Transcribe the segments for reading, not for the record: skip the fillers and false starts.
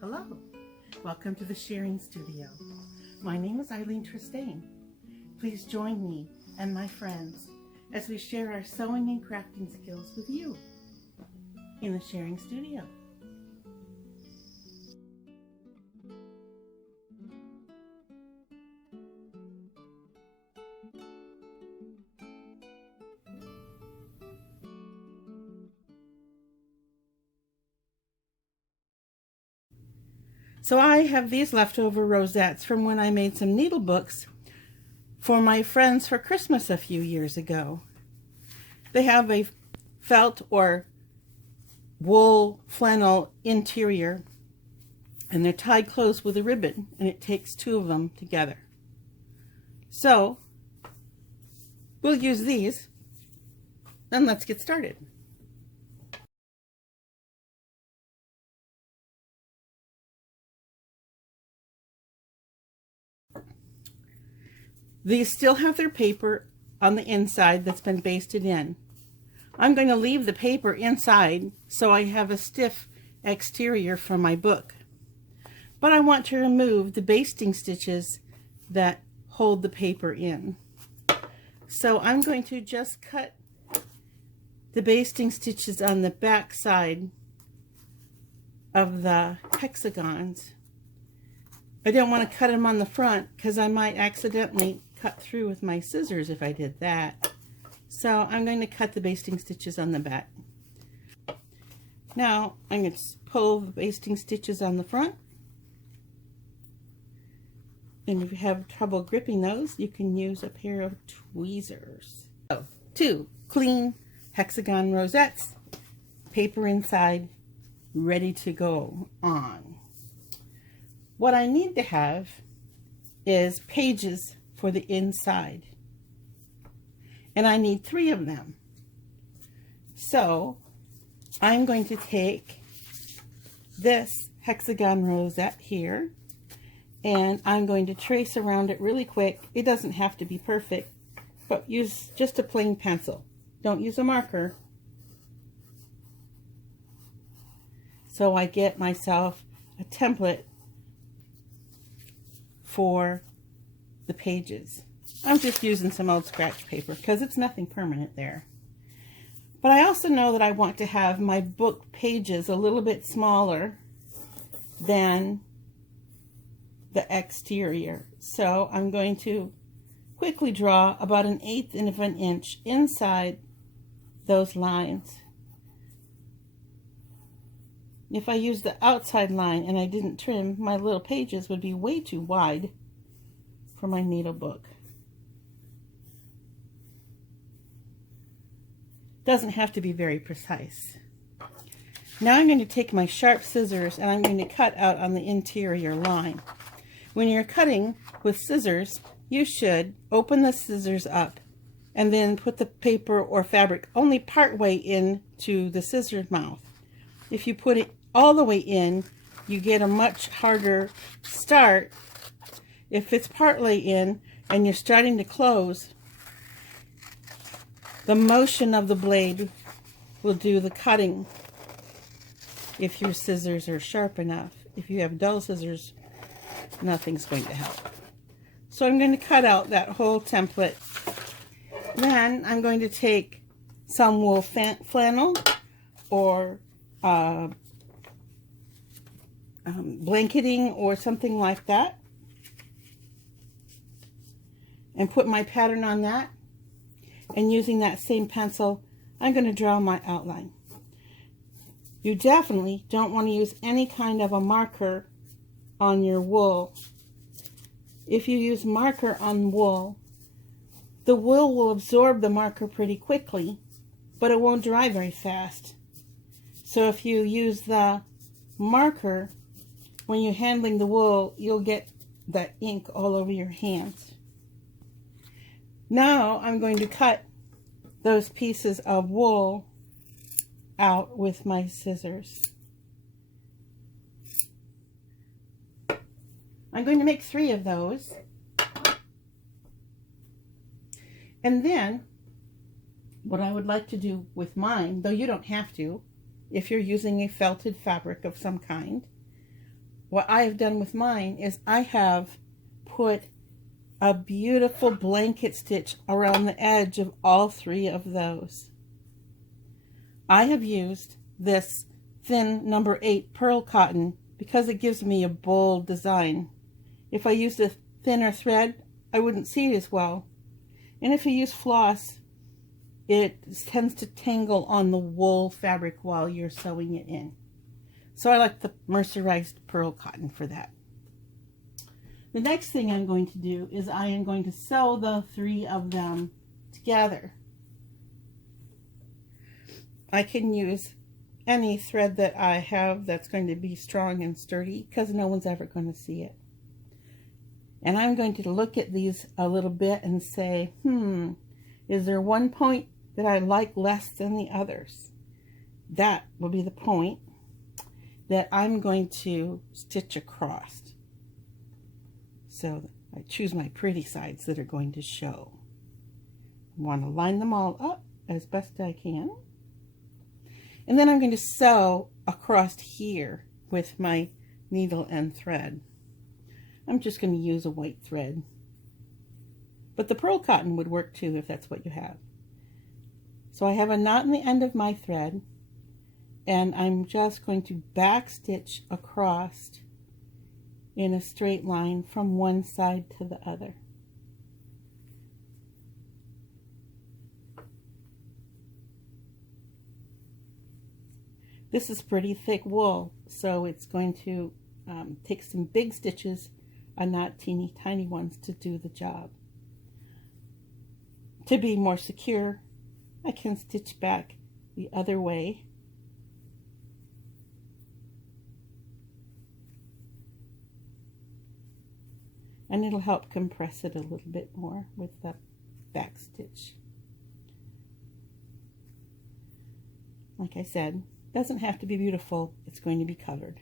Hello, welcome to the Sharing Studio. My name is Eileen Trestain. Please join me and my friends as we share our sewing and crafting skills with you in the Sharing Studio. So I have these leftover rosettes from when I made some needle books for my friends for Christmas a few years ago. They have a felt or wool flannel interior, and they're tied close with a ribbon, and it takes two of them together. So we'll use these, then let's get started. These still have their paper on the inside that's been basted in. I'm going to leave the paper inside so I have a stiff exterior for my book. But I want to remove the basting stitches that hold the paper in. So I'm going to just cut the basting stitches on the back side of the hexagons. I don't want to cut them on the front because I might accidentally cut through with my scissors if I did that. So I'm going to cut the basting stitches on the back. Now I'm going to pull the basting stitches on the front. And if you have trouble gripping those, you can use a pair of tweezers. So, 2 clean hexagon rosettes, paper inside, ready to go on. What I need to have is pages for the inside, and I need 3 of them. So I'm going to take this hexagon rosette here, and I'm going to trace around it really quick. It doesn't have to be perfect, but use just a plain pencil. Don't use a marker. So I get myself a template for the pages. I'm just using some old scratch paper because it's nothing permanent there. But I also know that I want to have my book pages a little bit smaller than the exterior. So I'm going to quickly draw about 1/8 of an inch inside those lines. If I used the outside line and I didn't trim, my little pages would be way too wide for my needle book. Doesn't have to be very precise. Now I'm going to take my sharp scissors and I'm going to cut out on the interior line. When you're cutting with scissors, you should open the scissors up and then put the paper or fabric only part way into the scissors mouth. If you put it all the way in, you get a much harder start. If it's partly in and you're starting to close, the motion of the blade will do the cutting if your scissors are sharp enough. If you have dull scissors, nothing's going to help. So I'm going to cut out that whole template. Then I'm going to take some wool flannel or blanketing or something like that, and put my pattern on that, and using that same pencil I'm going to draw my outline. You definitely don't want to use any kind of a marker on your wool. If you use marker on wool, the wool will absorb the marker pretty quickly, but it won't dry very fast. So if you use the marker when you're handling the wool, you'll get that ink all over your hands. Now I'm going to cut those pieces of wool out with my scissors. I'm going to make 3 of those. And then what I would like to do with mine, though you don't have to, if you're using a felted fabric of some kind. What I have done with mine is I have put a beautiful blanket stitch around the edge of all three of those. I have used this thin number 8 pearl cotton because it gives me a bold design. If I used a thinner thread, I wouldn't see it as well. And if you use floss, it tends to tangle on the wool fabric while you're sewing it in. So I like the mercerized pearl cotton for that. The next thing I'm going to do is I am going to sew the three of them together. I can use any thread that I have that's going to be strong and sturdy because no one's ever going to see it. And I'm going to look at these a little bit and say, is there one point that I like less than the others? That will be the point that I'm going to stitch across. So I choose my pretty sides that are going to show. I want to line them all up as best I can. And then I'm going to sew across here with my needle and thread. I'm just going to use a white thread. But the pearl cotton would work too if that's what you have. So I have a knot in the end of my thread, and I'm just going to back stitch across in a straight line from one side to the other. This is pretty thick wool, so it's going to take some big stitches and not teeny tiny ones to do the job. To be more secure, I can stitch back the other way. And it'll help compress it a little bit more with the back stitch. Like I said, doesn't have to be beautiful, it's going to be covered.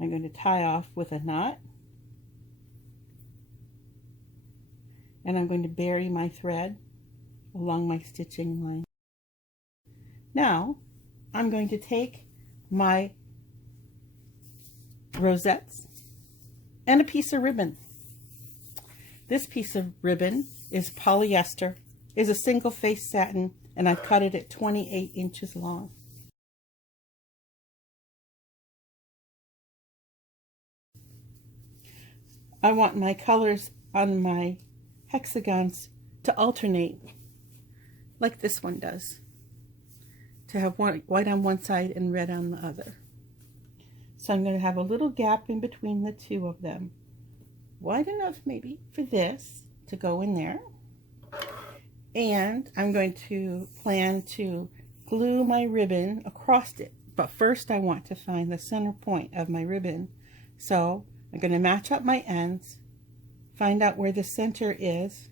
I'm going to tie off with a knot, and I'm going to bury my thread along my stitching line. Now I'm going to take my rosettes and a piece of ribbon. This piece of ribbon is polyester, is a single face satin, and I've cut it at 28 inches long. I want my colors on my hexagons to alternate like this one does, to have white on one side and red on the other. So I'm going to have a little gap in between the two of them, wide enough maybe for this to go in there. And I'm going to plan to glue my ribbon across it, but first I want to find the center point of my ribbon. So I'm going to match up my ends, find out where the center is,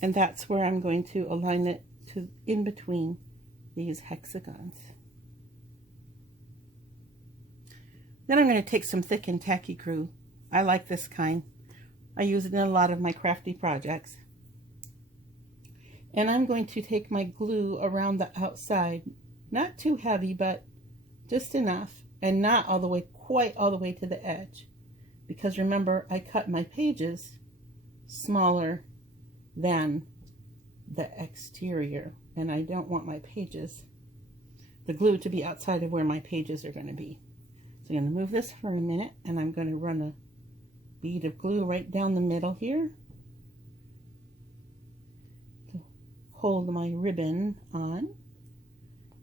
and that's where I'm going to align it to in between these hexagons. Then I'm going to take some thick and tacky glue. I like this kind. I use it in a lot of my crafty projects. And I'm going to take my glue around the outside, not too heavy, but just enough, and not all the way, quite all the way to the edge. Because remember, I cut my pages smaller than the exterior, and I don't want my pages, the glue, to be outside of where my pages are going to be. So I'm going to move this for a minute, and I'm going to run a bead of glue right down the middle here to hold my ribbon on,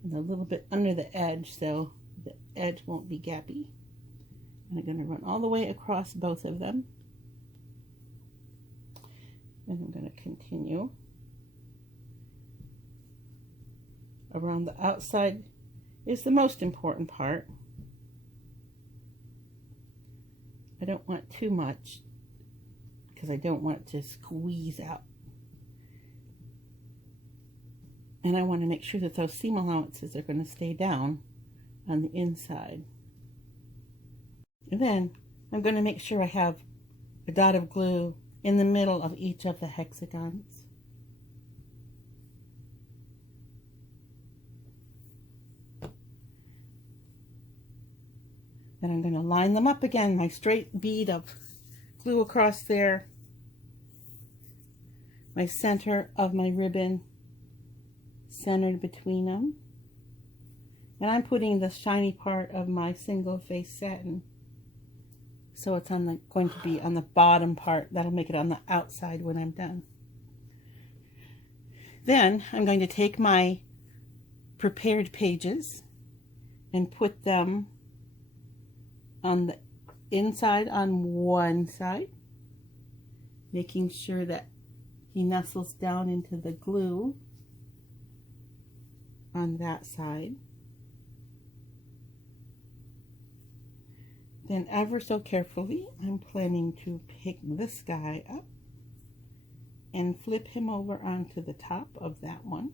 and a little bit under the edge so the edge won't be gappy. And I'm going to run all the way across both of them. And I'm going to continue around the outside is the most important part. I don't want too much because I don't want it to squeeze out. And I want to make sure that those seam allowances are going to stay down on the inside. And then I'm going to make sure I have a dot of glue in the middle of each of the hexagons. Then I'm going to line them up again, my straight bead of glue across there, my center of my ribbon centered between them. And I'm putting the shiny part of my single face satin, so it's on the going to be on the bottom part. That'll make it on the outside when I'm done. Then I'm going to take my prepared pages and put them on the inside on one side, making sure that he nestles down into the glue on that side. Then ever so carefully, I'm planning to pick this guy up and flip him over onto the top of that one.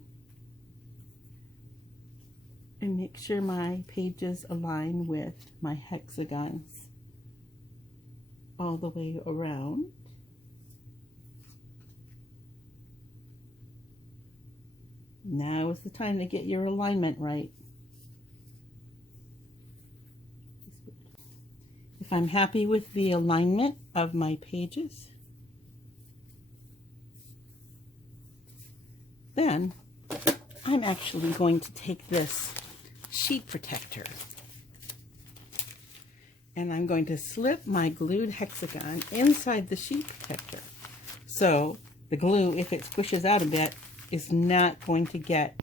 And make sure my pages align with my hexagons all the way around. Now is the time to get your alignment right. If I'm happy with the alignment of my pages, then I'm actually going to take this sheet protector and I'm going to slip my glued hexagon inside the sheet protector. So the glue, if it squishes out a bit, is not going to get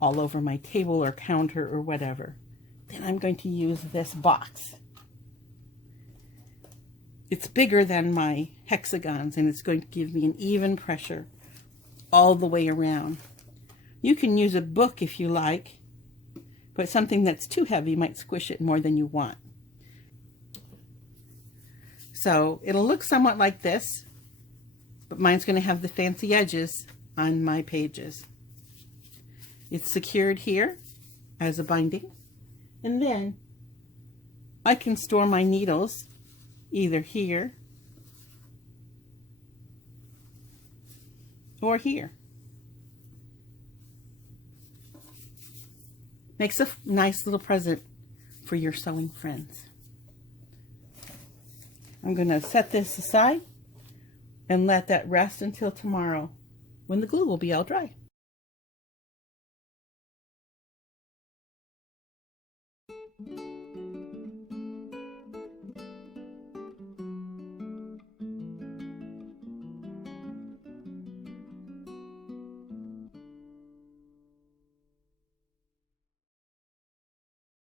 all over my table or counter or whatever. Then I'm going to use this box. It's bigger than my hexagons and it's going to give me an even pressure all the way around. You can use a book if you like, but something that's too heavy might squish it more than you want. So it'll look somewhat like this, but mine's going to have the fancy edges on my pages. It's secured here as a binding, and then I can store my needles either here or here. Makes a nice little present for your sewing friends. I'm going to set this aside and let that rest until tomorrow when the glue will be all dry.